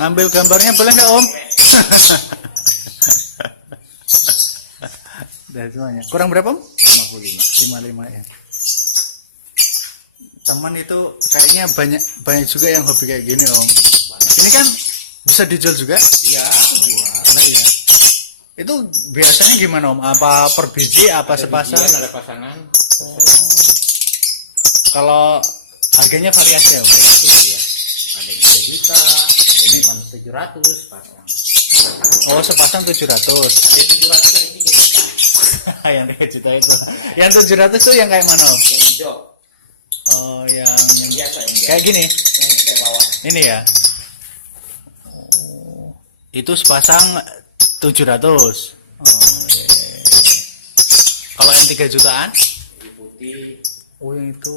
Ngambil gambarnya boleh nggak Om? Dari semuanya. Kurang berapa Om? 55. 55 ya. Teman itu kayaknya banyak juga yang hobi kayak gini Om. Ini kan bisa dijual juga? Iya, jual. Nah, iya. Itu biasanya gimana Om? Apa per biji, apa Ada sepasang? bijian, ada pasangan. Kalau harganya variasi ya Om? Iya. Ada yang 3 juta, ada ini 700 pasang. Oh, sepasang 700. Ada 700 ada 3 juta. Yang 3 juta itu. Yang 700 tuh yang kayak mana Om? Yang hijau, Oh, yang yang biasa, yang biasa. kayak gini. Yang kayak bawah. Ini ya. Oh, itu sepasang 700. Oh, iya. Kalau yang 3 jutaan? Putih. Oh, yang itu